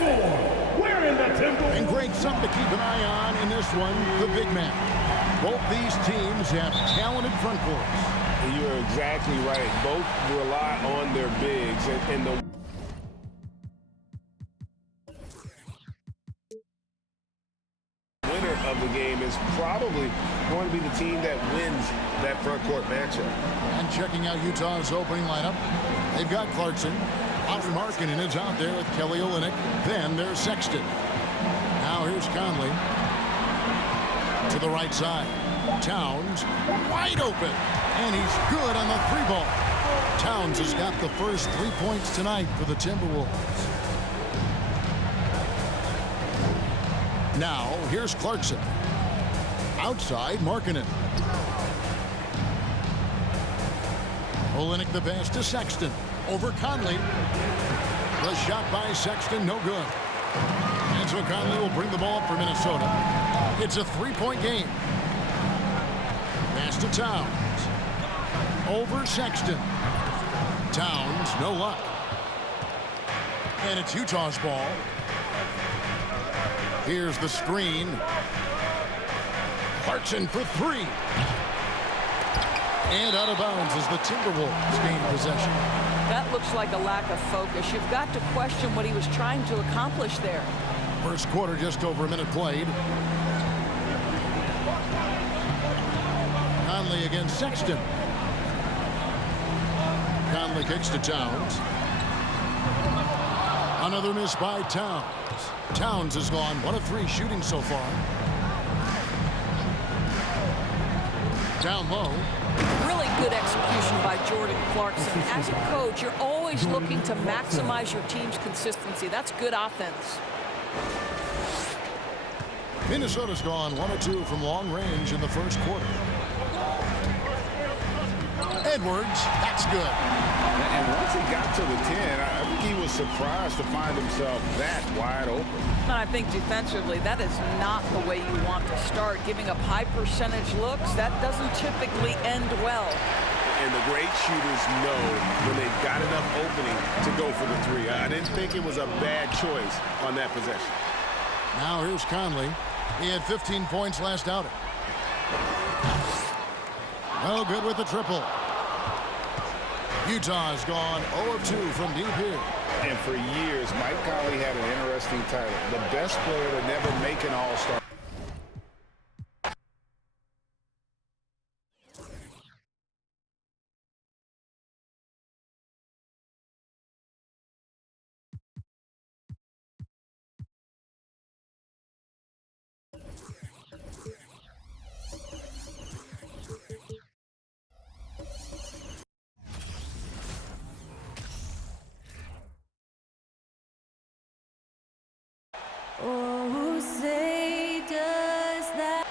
And great, something to keep an eye on in this one, the big man. Both these teams have talented front courts. You're exactly right. Both rely on their bigs, and the winner of the game is probably going to be the team that wins that front court matchup. And checking out Utah's opening lineup, they've got Clarkson. Lauri Markkanen is out there with Kelly Olynyk. Then there's Sexton. Now here's Conley. To the right side. Towns wide open. And he's good on the three ball. Towns has got the first 3 points tonight for the Timberwolves. Now here's Clarkson. Outside Markkanen. Olynyk the pass to Sexton. Over Conley. The shot by Sexton, no good. And so Conley will bring the ball up for Minnesota. It's a three-point game. Pass to Towns. Over Sexton. Towns, no luck. And it's Utah's ball. Here's the screen. Clarkson for three. And out of bounds as the Timberwolves gain possession. That looks like a lack of focus. You've got to question what he was trying to accomplish there. First quarter, just over a minute played. Conley against Sexton. Conley kicks to Towns. Another miss by Towns. Towns has gone 1 of 3 shooting so far. Down low. Really good execution by Jordan Clarkson. As a coach, you're always looking to maximize your team's consistency. That's good offense. Minnesota's gone 1 of 2 from long range in the first quarter. Edwards, that's good. And once he got to the 10, I think he was surprised to find himself that wide open. And I think defensively, that is not the way you want to start. Giving up high percentage looks, that doesn't typically end well. And the great shooters know when they've got enough opening to go for the three. I didn't think it was a bad choice on that possession. Now here's Conley. He had 15 points last outing. No good with the triple. Utah's gone 0 of 2 from deep here. And for years, Mike Conley had an interesting title. The best player to never make an All-Star. Oh, say does that.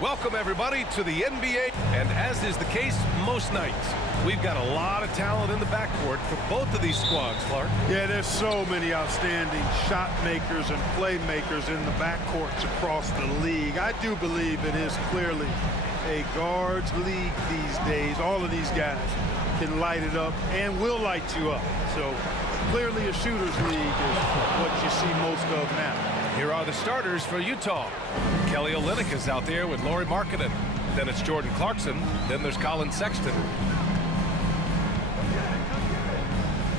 Welcome, everybody, to the NBA. And as is the case most nights, we've got a lot of talent in the backcourt for both of these squads, Clark. Yeah, there's so many outstanding shot makers and playmakers in the backcourts across the league. I do believe it is clearly a guards league these days. All of these guys can light it up and will light you up. So clearly a shooter's league is what you see most of now. Here are the starters for Utah. Kelly Olynyk is out there with Lauri Markkanen. Then it's Jordan Clarkson. Then there's Colin Sexton.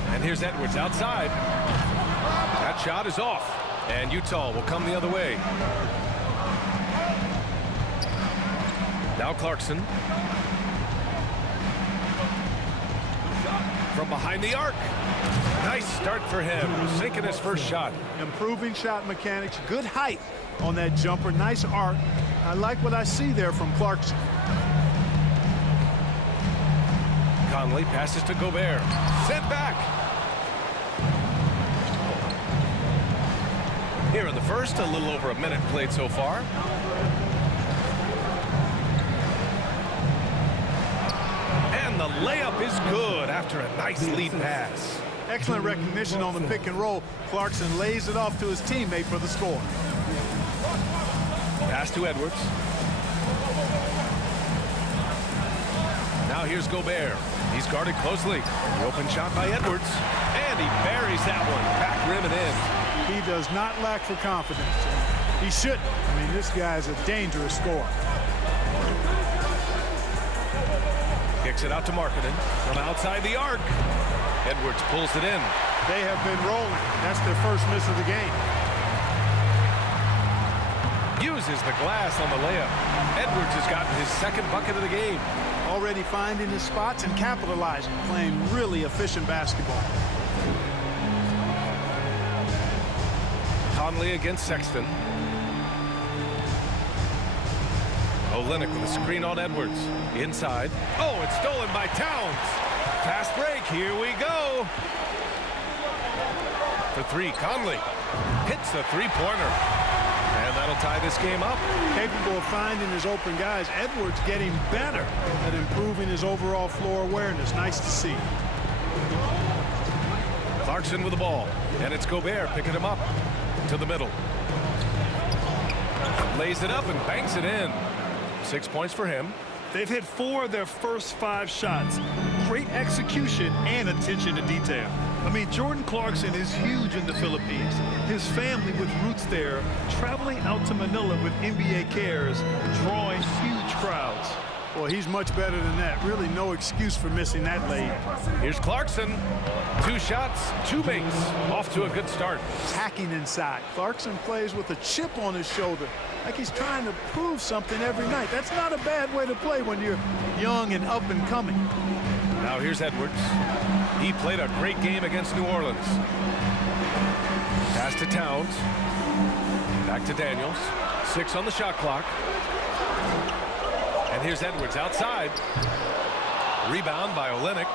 And here's Edwards outside. That shot is off. And Utah will come the other way. Now Clarkson. From behind the arc. Nice start for him, sinking his first shot. Improving shot mechanics, good height on that jumper, nice arc. I like what I see there from Clarkson. Conley passes to Gobert. Sent back. Here in the first, a little over a minute played so far. And the layup is good after a nice lead pass. Excellent recognition on the pick and roll. Clarkson lays it off to his teammate for the score. Pass to Edwards. Now here's Gobert. He's guarded closely. The open shot by Edwards. And he buries that one. Back rim and in. He does not lack for confidence. He shouldn't. I mean, this guy's a dangerous scorer. Kicks it out to Markkanen from outside the arc. Edwards pulls it in. They have been rolling. That's their first miss of the game. Uses the glass on the layup. Edwards has gotten his second bucket of the game. Already finding his spots and capitalizing, playing really efficient basketball. Conley against Sexton. Olynyk with a screen on Edwards. Inside. Oh, it's stolen by Towns. Fast break. Here we go. For three, Conley hits the three-pointer. And that'll tie this game up. Capable of finding his open guys. Edwards getting better at improving his overall floor awareness. Nice to see. Clarkson with the ball. And it's Gobert picking him up to the middle. Lays it up and banks it in. 6 points for him. They've hit 4 of their first 5 shots. Great execution and attention to detail. I mean, Jordan Clarkson is huge in the Philippines. His family with roots there, traveling out to Manila with NBA Cares, drawing huge crowds. Well, he's much better than that. Really no excuse for missing that lead. Here's Clarkson. 2 shots, 2 makes. Off to a good start. Hacking inside. Clarkson plays with a chip on his shoulder, like he's trying to prove something every night. That's not a bad way to play when you're young and up and coming. Now here's Edwards. He played a great game against New Orleans. Pass to Towns. Back to Daniels. 6 on the shot clock. And here's Edwards outside. Rebound by Olynyk.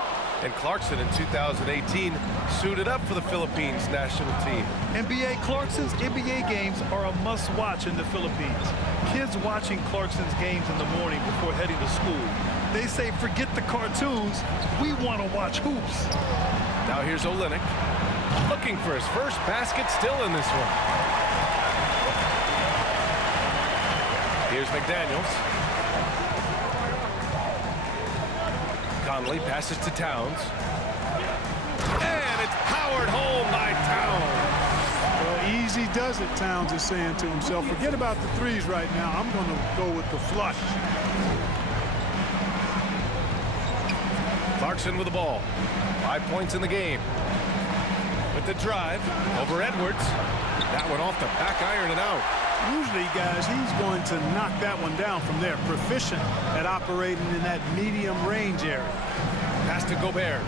And Clarkson in 2018 suited up for the Philippines national team. NBA Clarkson's NBA games are a must-watch in the Philippines. Kids watching Clarkson's games in the morning before heading to school. They say, forget the cartoons, we want to watch hoops. Now here's Olynyk. Looking for his first basket still in this one. Here's McDaniels. Conley passes to Towns. And it's powered home by Towns. Well, easy does it, Towns is saying to himself. Forget about the threes right now. I'm going to go with the flush. Clarkson with the ball. 5 points in the game. With the drive over Edwards. That one off the back iron and out. Usually, guys, he's going to knock that one down from there. Proficient at operating in that medium range area. Pass to Gobert.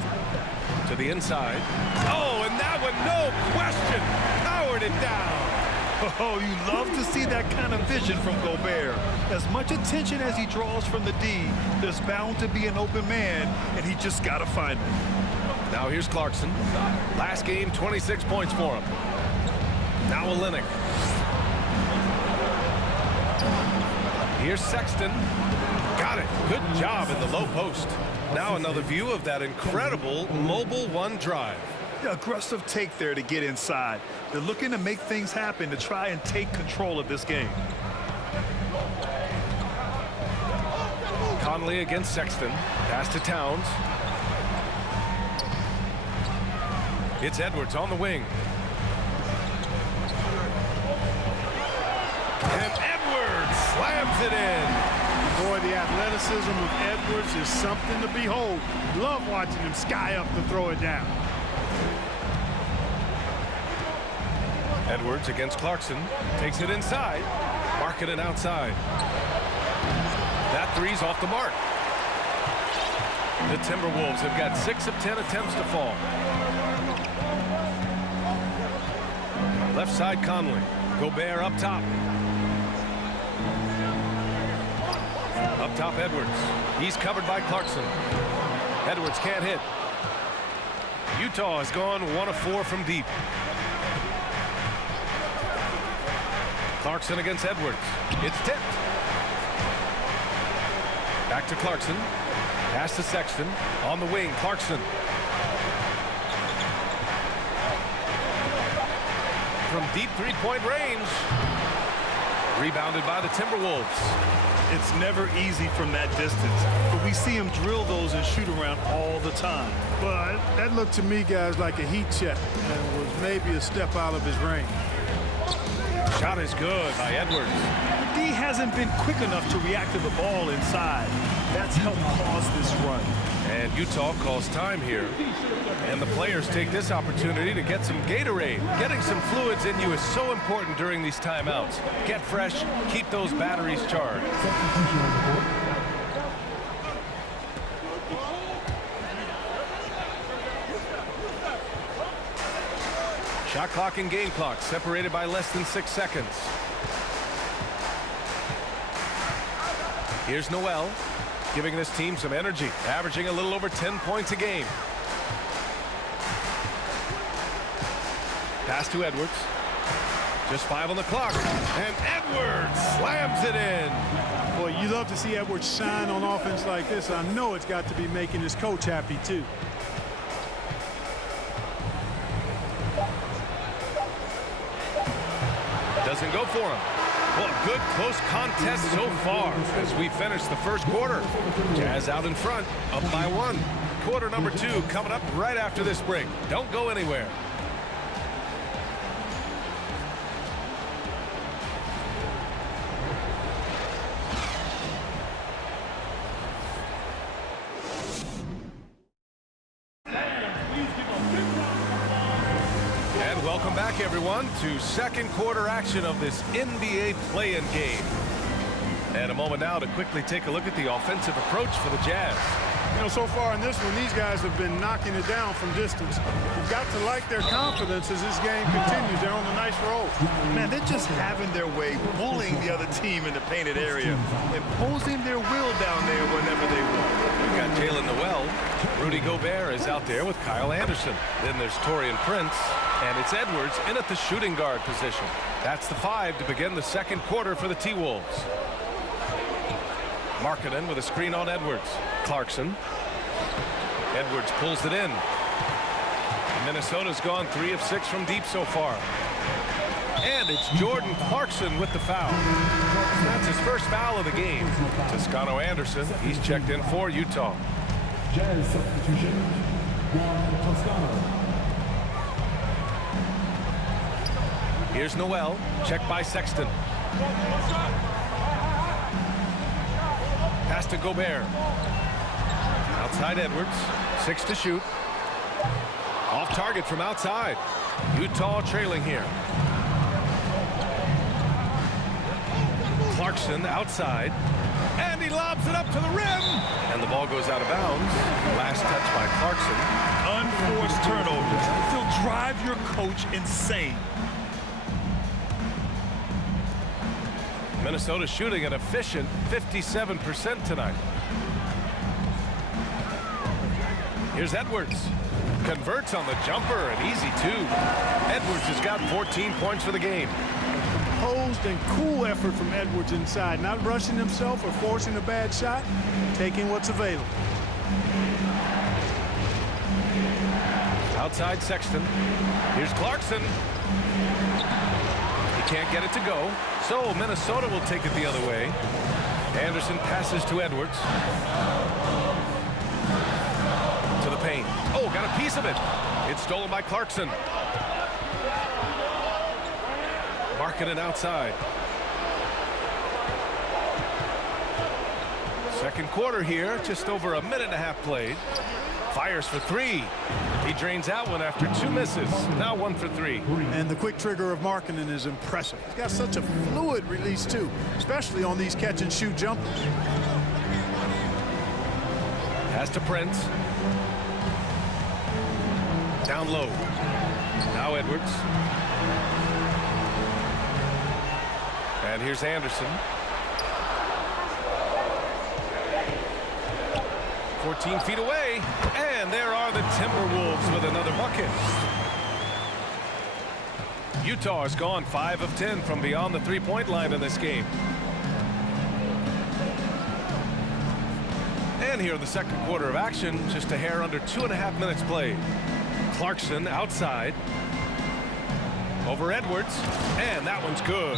To the inside. Oh, and that one, no question, powered it down. Oh, you love to see that kind of vision from Gobert. As much attention as he draws from the D, there's bound to be an open man, and he just got to find it. Now here's Clarkson. Last game, 26 points for him. Now Olynyk. Here's Sexton. Got it. Good job in the low post. Now another view of that incredible Mobile One drive. Aggressive take there to get inside. They're looking to make things happen to try and take control of this game. Conley against Sexton. Pass to Towns. It's Edwards on the wing. And Edwards slams it in. Boy, the athleticism of Edwards is something to behold. Love watching him sky up to throw it down. Edwards against Clarkson. Takes it inside. Markkanen outside. That three's off the mark. The Timberwolves have got 6 of 10 attempts to fall. Left side Conley. Gobert up top. Up top Edwards. He's covered by Clarkson. Edwards can't hit. Utah has gone 1 of 4 from deep. Clarkson against Edwards. It's tipped. Back to Clarkson. Pass to Sexton. On the wing, Clarkson. From deep three-point range. Rebounded by the Timberwolves. It's never easy from that distance, but we see him drill those and shoot around all the time. But that looked to me, guys, like a heat check and was maybe a step out of his range. Shot is good by Edwards. D hasn't been quick enough to react to the ball inside. That's helped cause this run. And Utah calls time here. And the players take this opportunity to get some Gatorade. Getting some fluids in you is so important during these timeouts. Get fresh, keep those batteries charged. Shot clock and game clock separated by less than 6 seconds. Here's Noel, giving this team some energy, averaging a little over 10 points a game. Pass to Edwards. Just 5 on the clock. And Edwards slams it in. Boy, you love to see Edwards shine on offense like this. I know it's got to be making his coach happy, too. Doesn't go for him. Well, good close contest so far as we finish the first quarter. Jazz out in front, up by 1. Quarter number 2 coming up right after this break. Don't go anywhere. Welcome back, everyone, to second quarter action of this NBA play-in game. And a moment now to quickly take a look at the offensive approach for the Jazz. You know, so far in this one, these guys have been knocking it down from distance. You've got to like their confidence as this game continues. They're on a nice roll. Man, they're just having their way, bullying the other team in the painted area, imposing their will down there whenever they want. We've got Jalen Noel. Rudy Gobert is out there with Kyle Anderson. Then there's Taurean Prince. And it's Edwards in at the shooting guard position. That's the 5 to begin the second quarter for the T-Wolves. Markkanen with a screen on Edwards. Clarkson. Edwards pulls it in. Minnesota's gone 3 of 6 from deep so far. And it's Jordan Clarkson with the foul. That's his first foul of the game. Toscano Anderson, he's checked in for Utah. Jazz substitution, Juan Toscano. Here's Noel, checked by Sexton. Pass to Gobert. Outside Edwards, 6 to shoot. Off target from outside. Utah trailing here. Clarkson outside. And he lobs it up to the rim. And the ball goes out of bounds. Last touch by Clarkson. Unforced turnovers. They'll drive your coach insane. Minnesota shooting an efficient 57% tonight. Here's Edwards. Converts on the jumper, an easy 2. Edwards has got 14 points for the game. Posed and cool effort from Edwards inside. Not rushing himself or forcing a bad shot. Taking what's available. Outside Sexton. Here's Clarkson. He can't get it to go. So Minnesota will take it the other way. Anderson passes to Edwards. To the paint. Oh, got a piece of it. It's stolen by Clarkson. Markkanen outside. Second quarter here, just over a minute and a half played. Fires for 3. He drains out one after 2 misses. Now 1 for 3. And the quick trigger of Markkanen is impressive. He's got such a fluid release, too, especially on these catch-and-shoot jumpers. Pass to Prince. Down low. Now Edwards. And here's Anderson. 14 feet away. And there are the Timberwolves with another bucket. Utah has gone 5 of 10 from beyond the three-point line in this game. And here in the second quarter of action, just a hair under 2.5 minutes played. Clarkson outside. Over Edwards, and that one's good.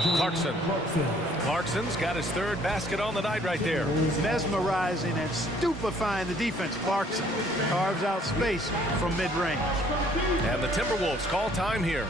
Clarkson's got his 3rd basket on the night right there. Mesmerizing and stupefying the defense. Clarkson carves out space from mid-range. And the Timberwolves call time here.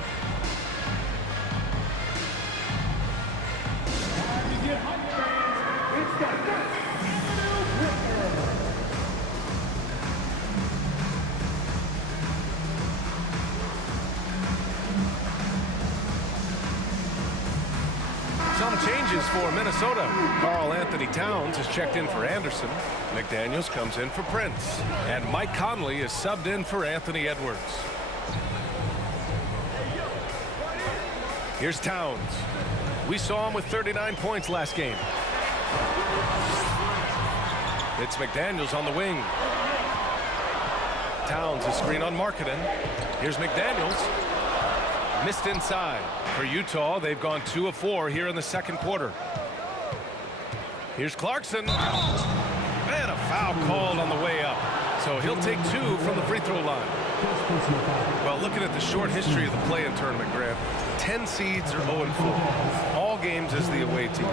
Some changes for Minnesota. Karl-Anthony Towns is checked in for Anderson. McDaniels comes in for Prince. And Mike Conley is subbed in for Anthony Edwards. Here's Towns. We saw him with 39 points last game. It's McDaniels on the wing. Towns is screen on Markkanen. Here's McDaniels. Missed inside. For Utah, they've gone 2 of 4 here in the second quarter. Here's Clarkson. And a foul called on the way up. So he'll take 2 from the free throw line. Well, looking at the short history of the play-in tournament, Grant, 10 seeds are 0-4. All games as the away team.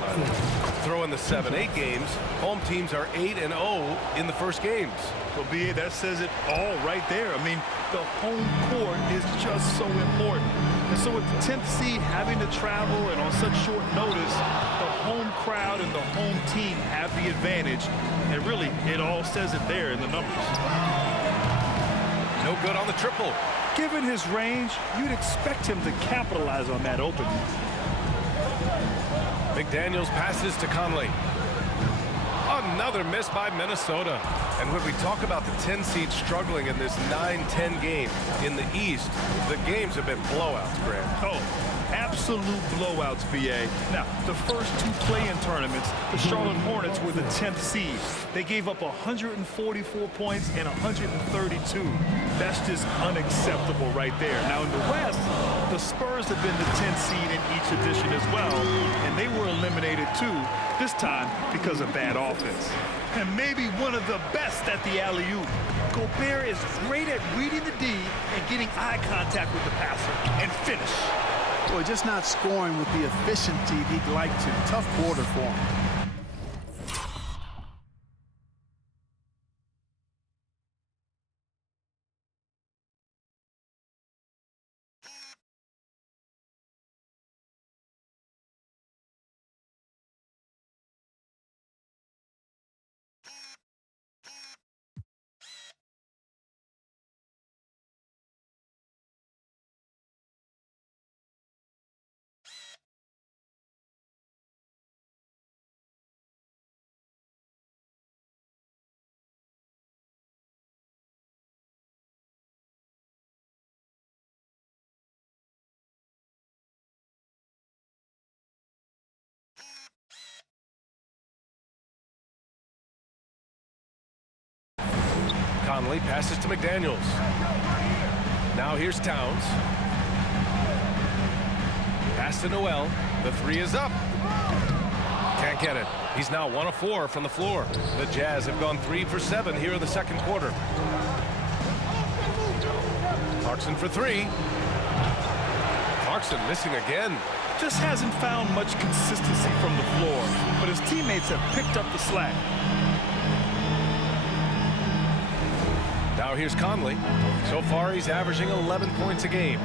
Throw in the 7-8 games, home teams are 8-0 in the first games. Well, B.A., that says it all right there. I mean, the home court is just so important. And so with the 10th seed having to travel and on such short notice, the home crowd and the home team have the advantage. And really, it all says it there in the numbers. No good on the triple. Given his range, you'd expect him to capitalize on that opening. McDaniels passes to Conley. Another miss by Minnesota. And when we talk about the 10 seed struggling in this 9-10 game in the East, the games have been blowouts, Grant. Oh, absolute blowouts, B.A. Now, the first 2 play-in tournaments, the Charlotte Hornets were the 10th seed. They gave up 144 points and 132. That's just unacceptable right there. Now, in the West, the Spurs have been the 10th seed in each edition as well, and they were eliminated too, this time because of bad offense. And maybe one of the best at the alley-oop. Gobert is great at reading the D and getting eye contact with the passer and finish. Boy, just not scoring with the efficiency he'd like to. Tough quarter for him. Conley passes to McDaniels. Now here's Towns. Pass to Noel. The 3 is up. Can't get it. He's now 1 of 4 from the floor. The Jazz have gone 3 for 7 here in the second quarter. Clarkson for 3. Clarkson missing again. Just hasn't found much consistency from the floor, but his teammates have picked up the slack. Now here's Conley. So far, he's averaging 11 points a game.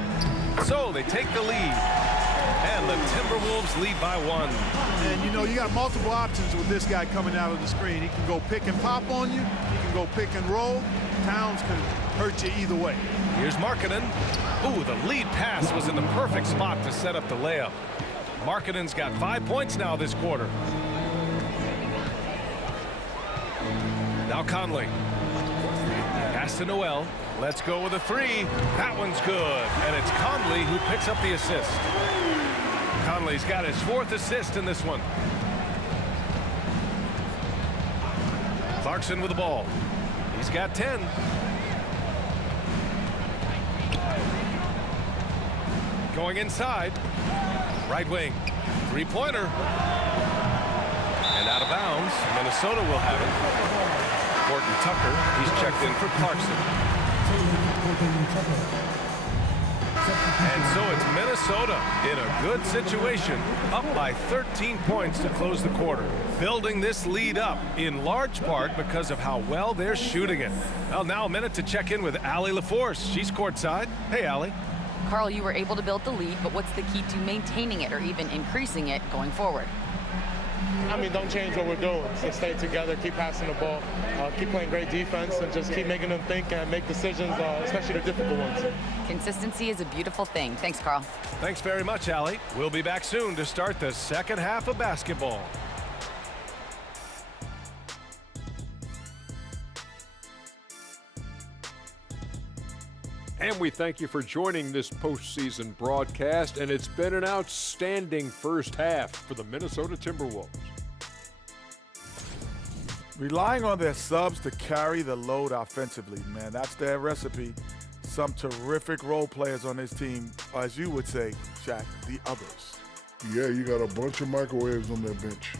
So they take the lead. And the Timberwolves lead by 1. And, you know, you got multiple options with this guy coming out of the screen. He can go pick and pop on you. He can go pick and roll. Towns can hurt you either way. Here's Markkanen. Ooh, the lead pass was in the perfect spot to set up the layup. Markkanen's got 5 points now this quarter. Now Conley. Pass to Noel. Let's go with a 3. That one's good. And it's Conley who picks up the assist. Conley's got his 4th assist in this one. Clarkson with the ball. He's got 10. going inside. Right wing. Three-pointer. And out of bounds. Minnesota will have it. Horton Tucker, he's checked in for Clarkson. And so it's Minnesota in a good situation, up by 13 points to close the quarter. Building this lead up in large part because of how well they're shooting it. Well, now a minute to check in with Allie LaForce. She's courtside. Hey, Allie. Carl, you were able to build the lead, but what's the key to maintaining it or even increasing it going forward? I mean, don't change what we're doing. So stay together, keep passing the ball, keep playing great defense, and just keep making them think and make decisions, especially the difficult ones. Consistency is a beautiful thing. Thanks, Carl. Thanks very much, Allie. We'll be back soon to start the second half of basketball. And we thank you for joining this postseason broadcast, and it's been an outstanding first half for the Minnesota Timberwolves. Relying on their subs to carry the load offensively, man, that's their recipe. Some terrific role players on this team, or as you would say, Shaq, the others. Yeah, you got a bunch of microwaves on that bench.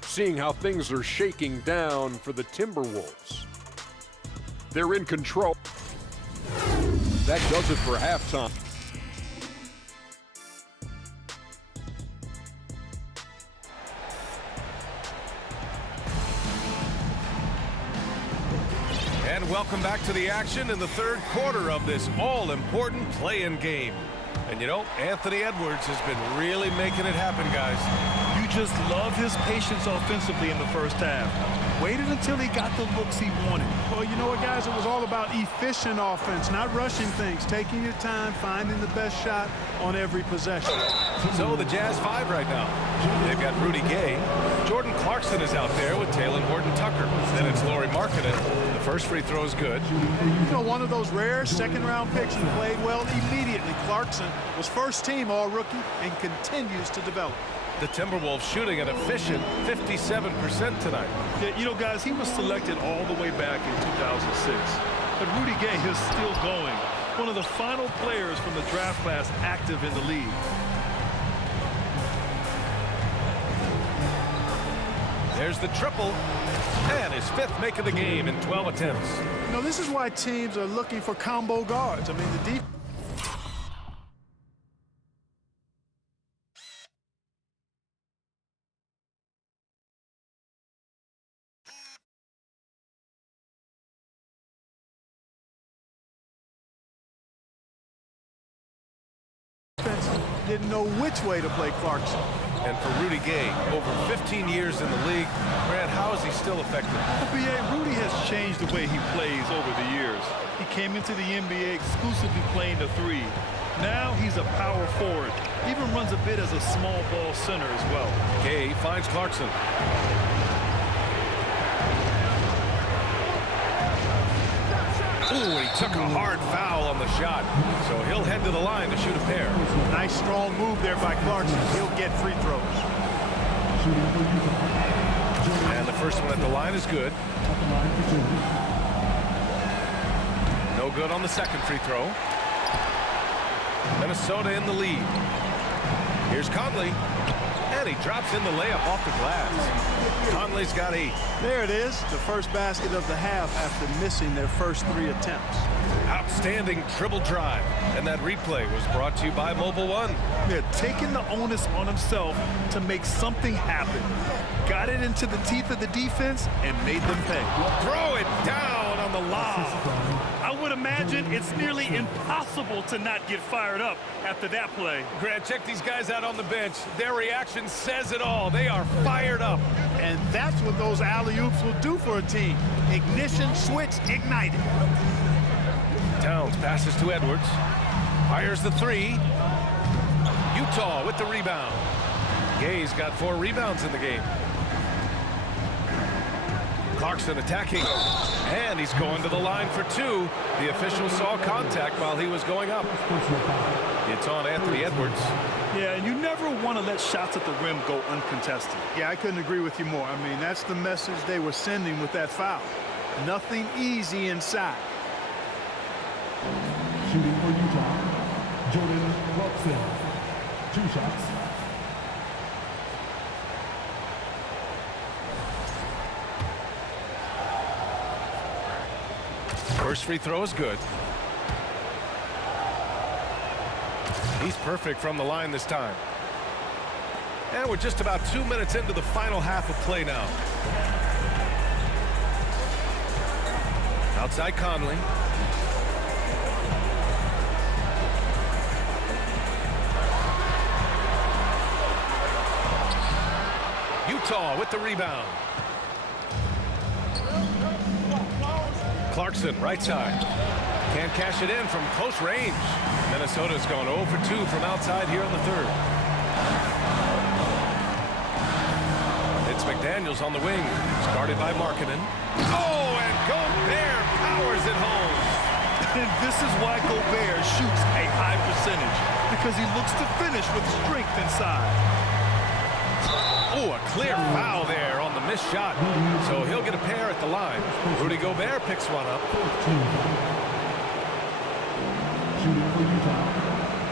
Seeing how things are shaking down for the Timberwolves. They're in control. That does it for halftime. And welcome back to the action in the third quarter of this all-important play-in game. And you know, Anthony Edwards has been really making it happen, guys. You just love his patience offensively in the first half. Waited until he got the looks he wanted. Well, you know what, guys? It was all about efficient offense, not rushing things, taking your time, finding the best shot on every possession. So the Jazz 5 right now. They've got Rudy Gay. Jordan Clarkson is out there with Talen Horton-Tucker. Then it's Lauri Markkanen. The first free throw is good. You know, one of those rare second-round picks who played well immediately. Clarkson was first team all-rookie and continues to develop. The Timberwolves shooting an efficient 57% tonight. Yeah, you know, guys, he was selected all the way back in 2006. But Rudy Gay is still going. One of the final players from the draft class active in the league. There's the triple. And his fifth make of the game in 12 attempts. You know, this is why teams are looking for combo guards. I mean, the defense. Didn't know which way to play Clarkson. And for Rudy Gay, over 15 years in the league, Brad, how is he still effective? NBA, Rudy has changed the way he plays over the years. He came into the NBA exclusively playing the three. Now he's a power forward. Even runs a bit as a small ball center as well. Gay finds Clarkson. Ooh, he took a hard foul on the shot. So he'll head to the line to shoot a pair. Nice strong move there by Clarkson. He'll get free throws. And the first one at the line is good. No good on the second free throw. Minnesota in the lead. Here's Conley. And he drops in the layup off the glass. Conley's got 8. There it is, the first basket of the half after missing their first 3 attempts. Outstanding dribble drive. And that replay was brought to you by Mobile One. They're taking the onus on himself to make something happen. Got it into the teeth of the defense and made them pay. Throw it down on the lob. I would imagine it's nearly impossible to not get fired up after that play. Grant, check these guys out on the bench. Their reaction says it all. They are fired up. And that's what those alley-oops will do for a team. Ignition switch ignited. Towns passes to Edwards. Fires the 3. Utah with the rebound. Gay's got 4 rebounds in the game. Clarkson attacking, and he's going to the line for 2. The official saw contact while he was going up. It's on Anthony Edwards. Yeah, and you never want to let shots at the rim go uncontested. Yeah, I couldn't agree with you more. I mean, that's the message they were sending with that foul. Nothing easy inside. Shooting for Utah, Jordan Clarkson, 2 shots. First free throw is good. He's perfect from the line this time. And we're just about 2 minutes into the final half of play now. Outside Conley. Utah with the rebound. Clarkson, right side. Can't cash it in from close range. Minnesota's gone 0 for 2 from outside here in the third. It's McDaniels on the wing. Started by Markkanen. Oh, and Gobert powers it home. And this is why Gobert shoots a high percentage, because he looks to finish with strength inside. Oh, a clear foul there on the missed shot. So he'll get a pair at the line. Rudy Gobert picks one up. Shooting for Utah,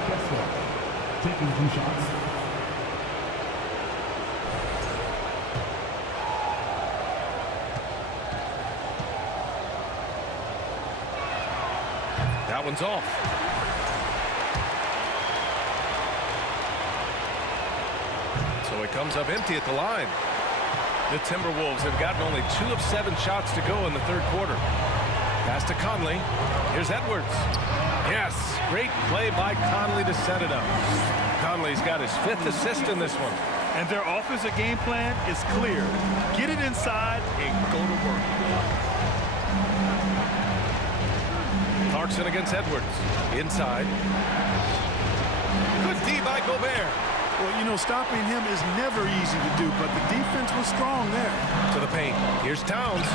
Kessler, taking 2 shots. That one's off. So it comes up empty at the line. The Timberwolves have gotten only 2 of 7 shots to go in the third quarter. Pass to Conley. Here's Edwards. Yes, great play by Conley to set it up. Conley's got his 5th assist in this one. And their offensive game plan is clear. Get it inside and go to work. Clarkson against Edwards. Inside. Good D by Gobert. Well, you know, stopping him is never easy to do, but the defense was strong there. To the paint. Here's Towns.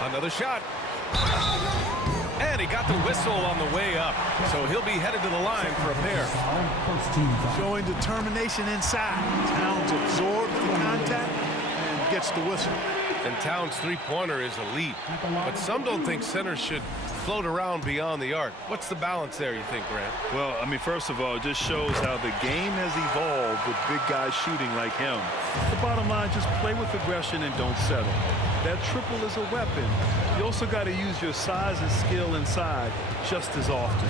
Another shot. And he got the whistle on the way up. So he'll be headed to the line for a pair. Showing determination inside. Towns absorbs the contact and gets the whistle. And Towns' three-pointer is elite. But some don't think centers should float around beyond the arc. What's the balance there, you think, Grant? Well, I mean, first of all, it just shows how the game has evolved with big guys shooting like him. The bottom line, just play with aggression and don't settle. That triple is a weapon. You also got to use your size and skill inside just as often.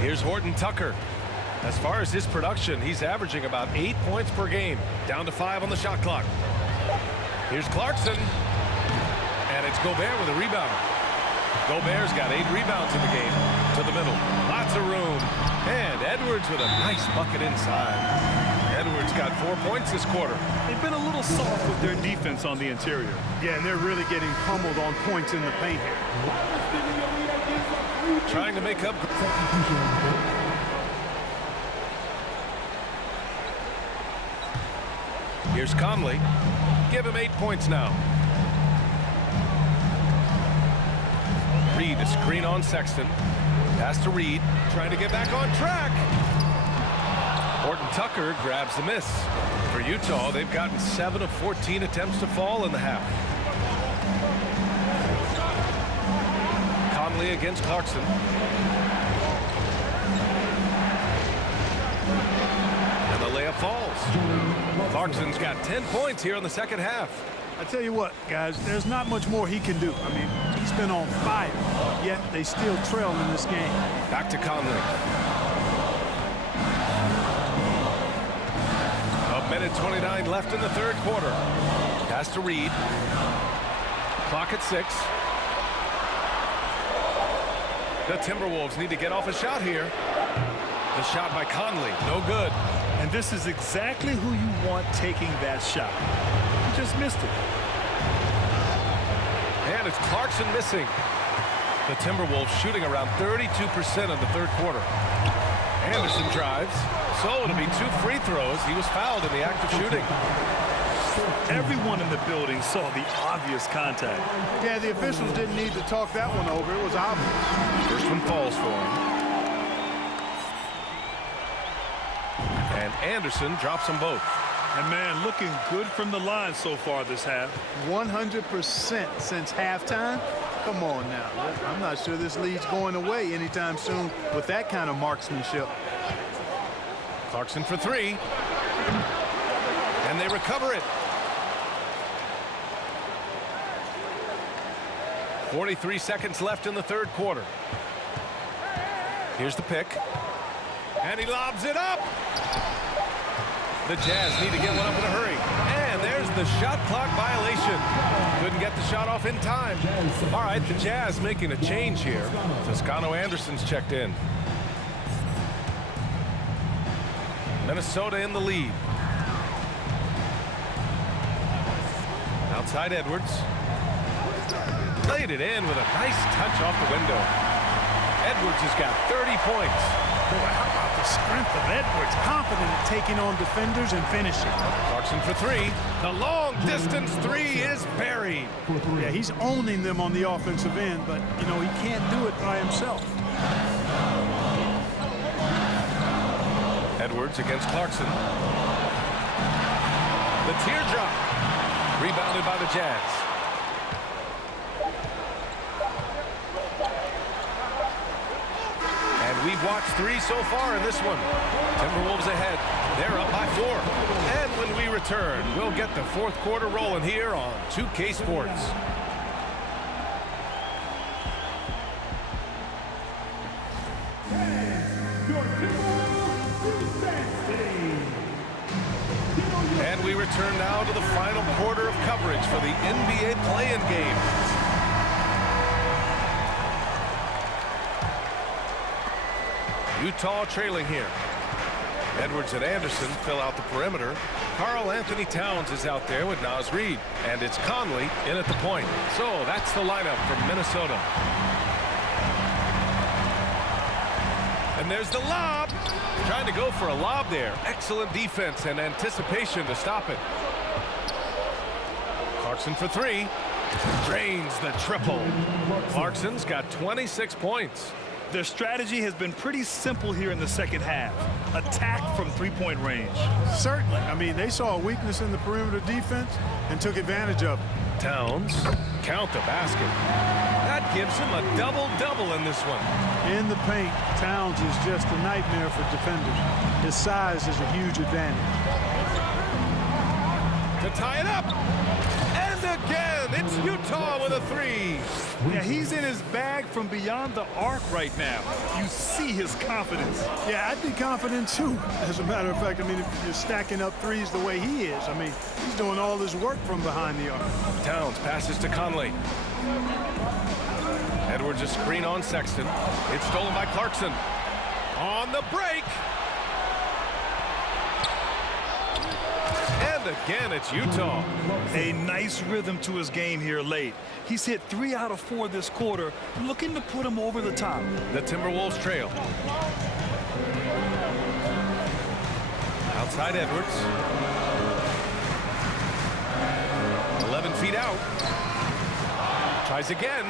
Here's Horton Tucker. As far as his production, he's averaging about 8 points per game. Down to 5 on the shot clock. Here's Clarkson. And it's Gobert with a rebound. Gobert's got 8 rebounds in the game. To the middle. Lots of room. And Edwards with a nice bucket inside. Edwards got 4 points this quarter. They've been a little soft with their defense on the interior. Yeah, and they're really getting pummeled on points in the paint here. Trying to make up. Here's Conley. Give him 8 points now. Reed, a screen on Sexton. Pass to Reed. Trying to get back on track. Horton Tucker grabs the miss. For Utah, they've gotten 7 of 14 attempts to fall in the half. Conley against Clarkson. And the layup falls. Clarkson's got 10 points here in the second half. I tell you what, guys, there's not much more he can do. I mean, he's been on fire, yet they still trail in this game. Back to Conley. A minute 29 left in the third quarter. Pass to Reed. Clock at 6. The Timberwolves need to get off a shot here. The shot by Conley, no good. And this is exactly who you want taking that shot. He just missed it. And it's Clarkson missing. The Timberwolves shooting around 32% in the third quarter. Anderson drives. So it'll be 2 free throws. He was fouled in the act of shooting. Everyone in the building saw the obvious contact. Yeah, the officials didn't need to talk that one over. It was obvious. First one falls for him. And Anderson drops them both. And, man, looking good from the line so far this half. 100% since halftime. Come on now. I'm not sure this lead's going away anytime soon with that kind of marksmanship. Clarkson for three. And they recover it. 43 seconds left in the third quarter. Here's the pick. And he lobs it up. The Jazz need to get one up in a hurry. And there's the shot clock violation. Couldn't get the shot off in time. All right, the Jazz making a change here. Toscano Anderson's checked in. Minnesota in the lead. Outside Edwards. Laid it in with a nice touch off the window. Edwards has got 30 points. Boy, how about the strength of Edwards? Confident at taking on defenders and finishing. Clarkson for three. The long distance three is buried. Yeah, he's owning them on the offensive end, but, you know, he can't do it by himself. Edwards against Clarkson. The teardrop. Rebounded by the Jazz. We've watched three so far in this one. Timberwolves ahead. They're up by 4. And when we return, we'll get the fourth quarter rolling here on 2K Sports. And we return now to the final quarter of coverage for the NBA play-in game. Utah trailing here. Edwards and Anderson fill out the perimeter. Karl Anthony Towns is out there with Naz Reid. And it's Conley in at the point. So that's the lineup from Minnesota. And there's the lob. Trying to go for a lob there. Excellent defense and anticipation to stop it. Clarkson for three. Drains the triple. Clarkson's got 26 points. Their strategy has been pretty simple here in the second half. Attack from three-point range. Certainly. I mean, they saw a weakness in the perimeter defense and took advantage of it. Towns, count the basket. That gives him a double-double in this one. In the paint, Towns is just a nightmare for defenders. His size is a huge advantage. To tie it up. And again, it's Utah with a three. Yeah, he's in his bag from beyond the arc right now. You see his confidence. Yeah, I'd be confident too. As a matter of fact, I mean, if you're stacking up threes the way he is, I mean, he's doing all his work from behind the arc. Towns passes to Conley. Edwards a screen on Sexton. It's stolen by Clarkson. On the break. And again, it's Utah. A nice rhythm to his game here late. He's hit 3 out of 4 this quarter, looking to put him over the top. The Timberwolves trail. Outside Edwards. 11 feet out. Tries again,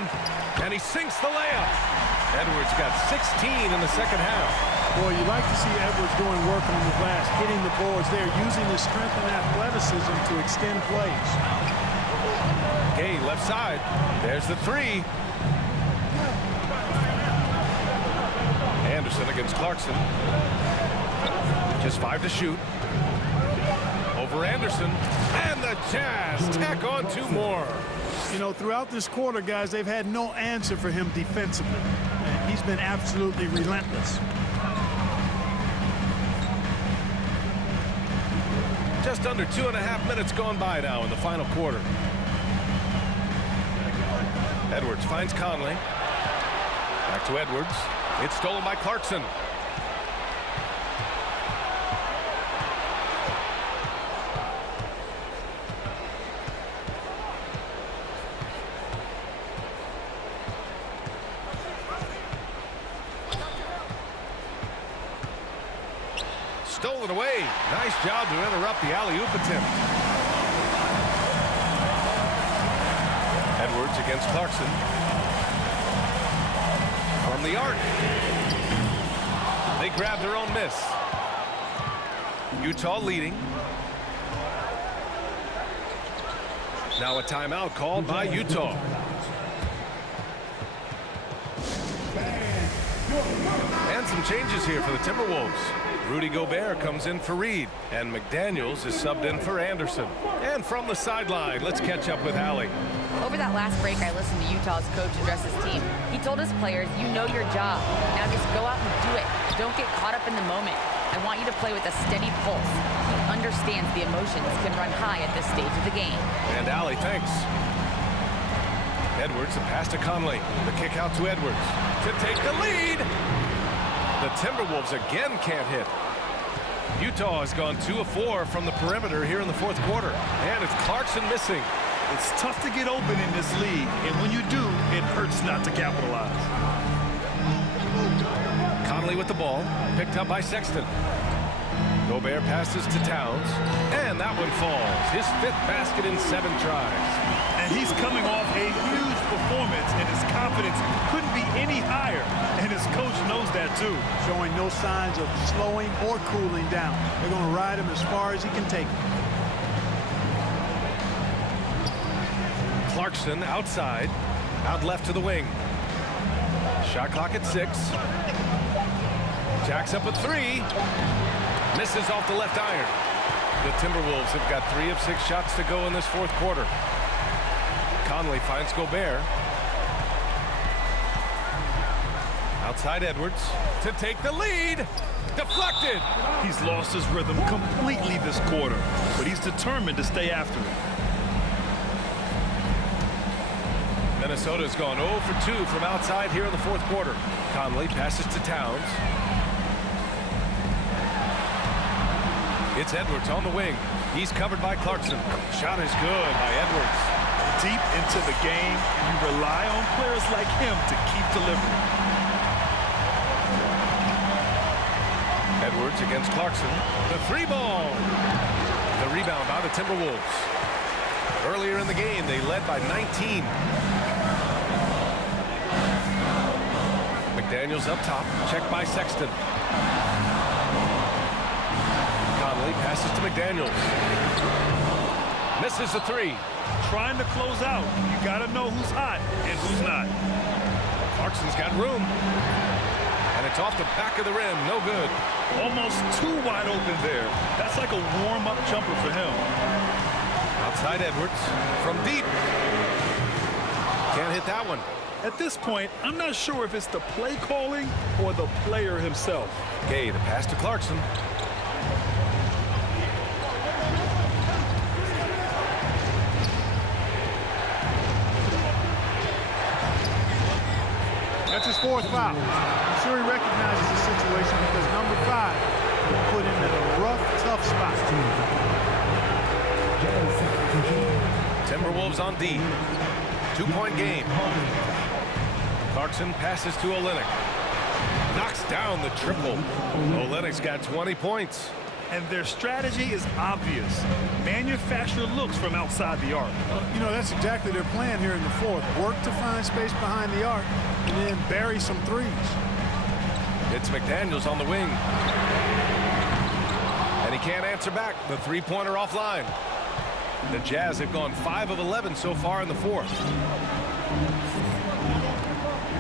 and he sinks the layup. Edwards got 16 in the second half. Boy, you like to see Edwards doing work on the glass, hitting the boards there, using his strength and athleticism to extend plays. Gay left side. There's the three. Anderson against Clarkson. Just 5 to shoot. Over Anderson. And the Jazz tack on 2 more. You know, throughout this quarter, guys, they've had no answer for him defensively. And he's been absolutely relentless. Just under 2.5 minutes gone by now in the final quarter. Edwards finds Conley. Back to Edwards. It's stolen by Clarkson. Stolen away. Nice job to interrupt the alley-oop attempt. Edwards against Clarkson. From the arc. They grab their own miss. Utah leading. Now a timeout called by Utah. And some changes here for the Timberwolves. Rudy Gobert comes in for Reed, and McDaniels is subbed in for Anderson. And from the sideline, let's catch up with Allie. Over that last break, I listened to Utah's coach address his team. He told his players, you know your job. Now just go out and do it. Don't get caught up in the moment. I want you to play with a steady pulse. He understands the emotions can run high at this stage of the game. And Allie, thanks. Edwards, a pass to Conley. The kick out to Edwards to take the lead. The Timberwolves again can't hit. Utah has gone 2 of 4 from the perimeter here in the fourth quarter. And it's Clarkson missing. It's tough to get open in this league, and when you do, it hurts not to capitalize. Conley with the ball, picked up by Sexton. Gobert passes to Towns, and that one falls. His 5th basket in 7 tries. And he's coming off a huge performance, and his confidence couldn't be any higher. And his coach knows that too. Showing no signs of slowing or cooling down. They're going to ride him as far as he can take him. Clarkson outside, out left to the wing. Shot clock at 6. Jacks up a 3. Misses off the left iron. The Timberwolves have got 3 of 6 shots to go in this fourth quarter. Conley finds Gobert. Outside Edwards to take the lead. Deflected. He's lost his rhythm completely this quarter, but he's determined to stay after it. Minnesota's gone 0 for 2 from outside here in the fourth quarter. Conley passes to Towns. It's Edwards on the wing. He's covered by Clarkson. Shot is good by Edwards. Deep into the game, you rely on players like him to keep delivering. Edwards against Clarkson. The 3-ball. The rebound by the Timberwolves. Earlier in the game, they led by 19. McDaniels up top, checked by Sexton. Conley passes to McDaniels. Misses the 3. Trying to close out, you gotta know who's hot and who's not. Clarkson's got room. And it's off the back of the rim, no good. Almost too wide open there. That's like a warm-up jumper for him. Outside Edwards, from deep. Can't hit that one. At this point, I'm not sure if it's the play calling or the player himself. Gay, the pass to Clarkson. That's his 4th foul. I'm sure he recognizes the situation because number 5 put him in a rough, tough spot. Timberwolves on D. 2-point game. Clarkson passes to Olynyk. Knocks down the triple. Olynyk's got 20 points. And their strategy is obvious. Manufacture looks from outside the arc. You know, that's exactly their plan here in the fourth. Work to find space behind the arc and then bury some threes. It's McDaniels on the wing. And he can't answer back. The 3-pointer offline. The Jazz have gone 5 of 11 so far in the fourth.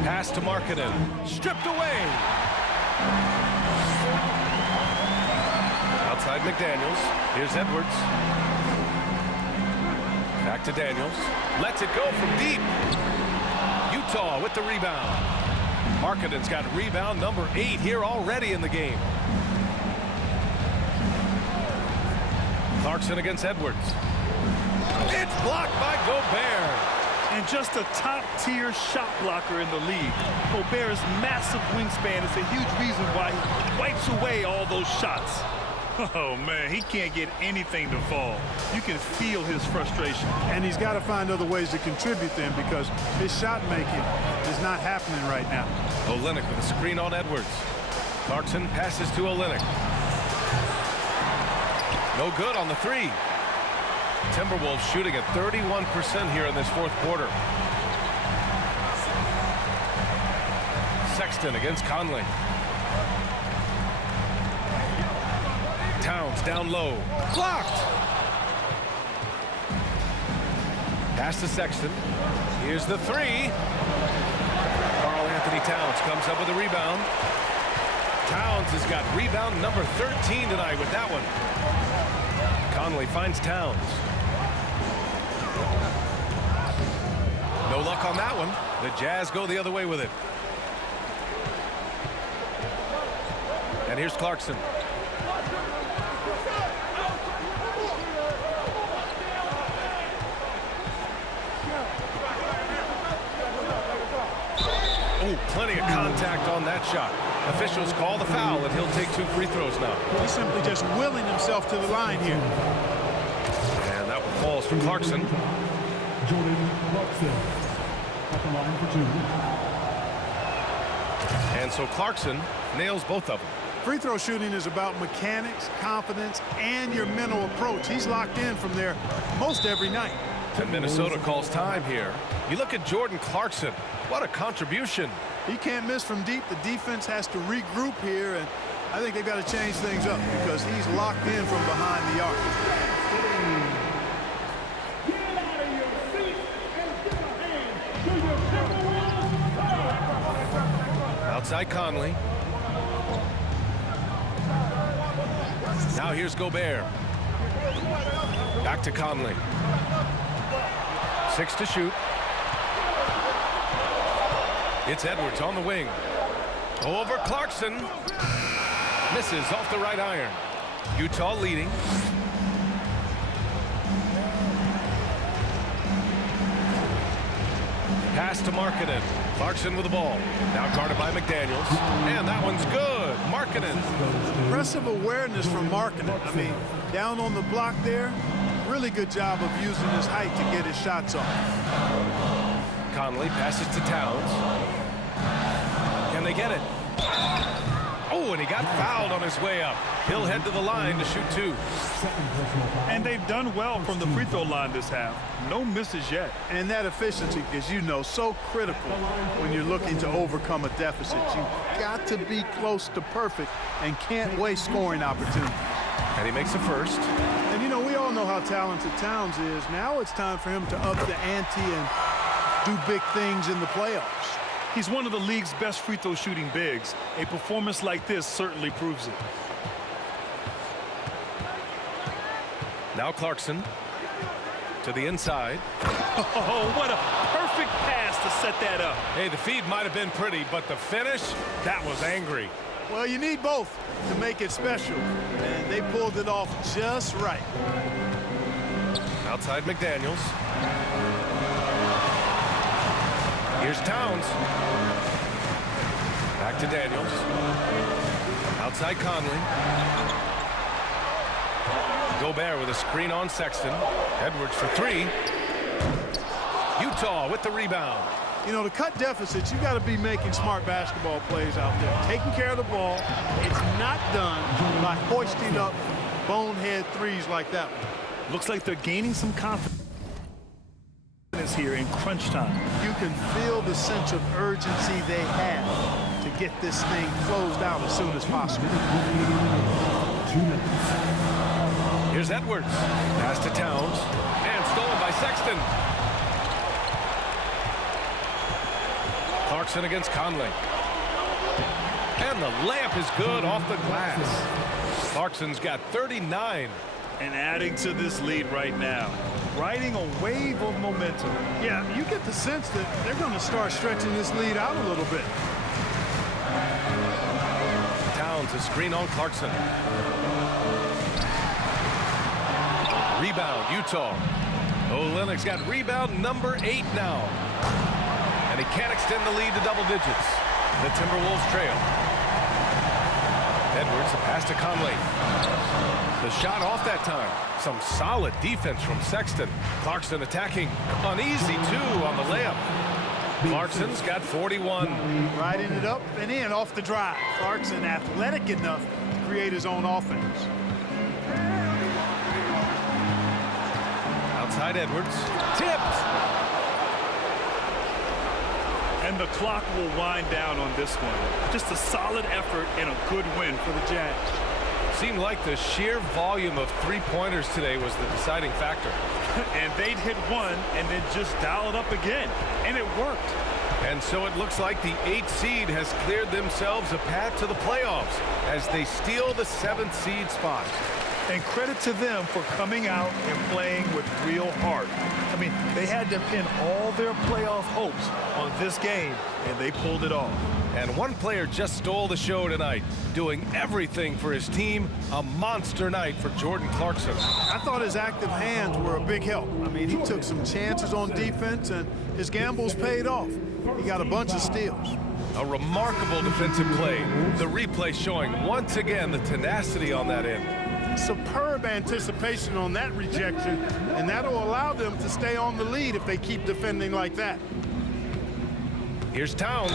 Pass to Markkanen. Stripped away. Outside McDaniels. Here's Edwards. Back to Daniels. Lets it go from deep. Utah with the rebound. Markkanen's got rebound number 8 here already in the game. Clarkson against Edwards. It's blocked by Gobert. And just a top-tier shot blocker in the league. Gobert's massive wingspan is a huge reason why he wipes away all those shots. Oh, man, he can't get anything to fall. You can feel his frustration. And he's got to find other ways to contribute then because his shot making is not happening right now. Olynyk with a screen on Edwards. Clarkson passes to Olynyk. No good on the 3. Timberwolves shooting at 31% here in this fourth quarter. Sexton against Conley. Towns down low. Blocked. Pass to Sexton. Here's the three. Karl-Anthony Towns comes up with a rebound. Towns has got rebound number 13 tonight with that one. Conley finds Towns. No luck on that one. The Jazz go the other way with it. And here's Clarkson. Oh, plenty of contact on that shot. Officials call the foul, and he'll take 2 free throws now. He's simply just willing himself to the line here. And that one falls for Clarkson. Jordan Clarkson at the line for 2. And so Clarkson nails both of them. Free throw shooting is about mechanics, confidence, and your mental approach. He's locked in from there most every night. And Minnesota calls time here. You look at Jordan Clarkson. What a contribution. He can't miss from deep. The defense has to regroup here, and I think they've got to change things up because he's locked in from behind the arc. Outside Conley. Now here's Gobert. Back to Conley. 6 to shoot. It's Edwards on the wing. Over Clarkson. Misses off the right iron. Utah leading. Pass to Markkanen. Clarkson with the ball. Now guarded by McDaniels. And that one's good. Markkanen. Impressive awareness from Markkanen. I mean, down on the block there. Really good job of using his height to get his shots off. Conley passes to Towns. Can they get it? Oh, and he got fouled on his way up. He'll head to the line to shoot 2. And they've done well from the free throw line this half. No misses yet. And that efficiency, as you know, so critical when you're looking to overcome a deficit. You've got to be close to perfect and can't waste scoring opportunities. And he makes the first. And, you know, we all know how talented Towns is. Now it's time for him to up the ante and do big things in the playoffs. He's one of the league's best free throw shooting bigs. A performance like this certainly proves it. Now Clarkson to the inside. Oh, what a perfect pass to set that up. Hey, the feed might have been pretty, but the finish, that was angry. Well, you need both to make it special, and they pulled it off just right. Outside McDaniels. Here's Towns. Back to Daniels. Outside Conley. Gobert with a screen on Sexton. Edwards for 3. Utah with the rebound. You know, to cut deficits, you got to be making smart basketball plays out there. Taking care of the ball. It's not done by hoisting up bonehead threes like that one. Looks like they're gaining some confidence here in crunch time. You can feel the sense of urgency they have to get this thing closed out as soon as possible. 2 minutes. Here's Edwards. Pass to Towns. And stolen by Sexton. Clarkson against Conley. And the layup is good off the glass. Clarkson's got 39. And adding to this lead right now. Riding a wave of momentum. Yeah, you get the sense that they're going to start stretching this lead out a little bit. Towns a screen on Clarkson. Rebound, Utah. Olynyk's got rebound number 8 now. And he can't extend the lead to double digits. The Timberwolves trail. Edwards, a pass to Conley. The shot off that time. Some solid defense from Sexton. Clarkson attacking. Uneasy, too, on the layup. Clarkson's got 41. Riding it up and in off the drive. Clarkson athletic enough to create his own offense. Outside Edwards. Tipped. And the clock will wind down on this one. Just a solid effort and a good win for the Jazz. seemed like the sheer volume of three-pointers today was the deciding factor. And they'd hit one and then just dial it up again. And it worked. And so it looks like the 8th seed has cleared themselves a path to the playoffs as they steal the 7th seed spot. And credit to them for coming out and playing with real heart. I mean, they had to pin all their playoff hopes on this game, and they pulled it off. And one player just stole the show tonight, doing everything for his team. A monster night for Jordan Clarkson. I thought his active hands were a big help. I mean, he took some chances on defense, and his gambles paid off. He got a bunch of steals. A remarkable defensive play. The replay showing once again the tenacity on that end. Superb anticipation on that rejection, and that'll allow them to stay on the lead if they keep defending like that. Here's Towns.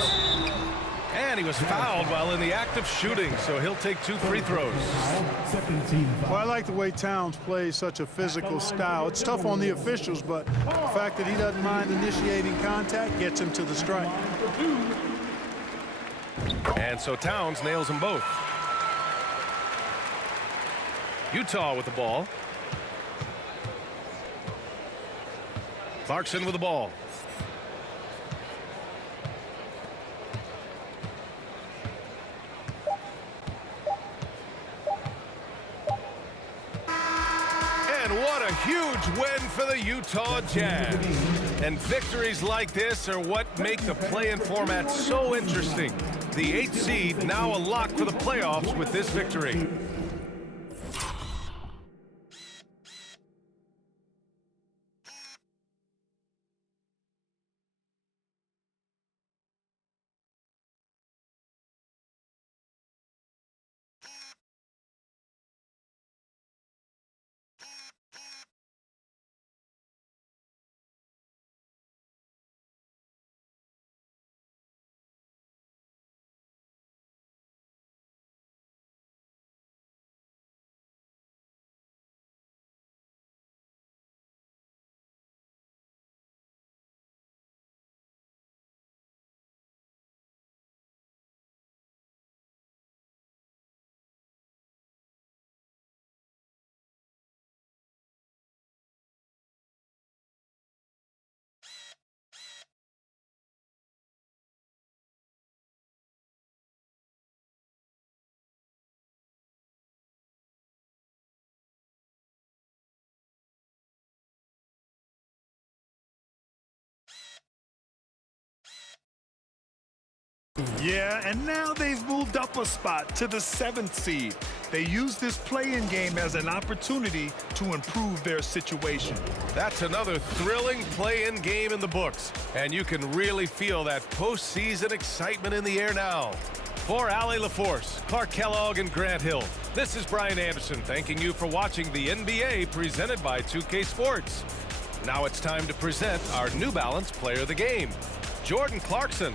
And he was fouled while in the act of shooting, so he'll take 2 free throws. Well, I like the way Towns plays such a physical style. It's tough on the officials, but the fact that he doesn't mind initiating contact gets him to the strike. And so Towns nails them both. Utah with the ball. Clarkson with the ball. And what a huge win for the Utah Jazz. And victories like this are what make the play-in format so interesting. The 8th seed now a lock for the playoffs with this victory. Yeah, and now they've moved up a spot to the 7th seed. They use this play-in game as an opportunity to improve their situation. That's another thrilling play-in game in the books, and you can really feel that postseason excitement in the air now. For Allie LaForce, Clark Kellogg, and Grant Hill, this is Brian Anderson thanking you for watching the NBA presented by 2K Sports. Now it's time to present our New Balance Player of the Game, Jordan Clarkson.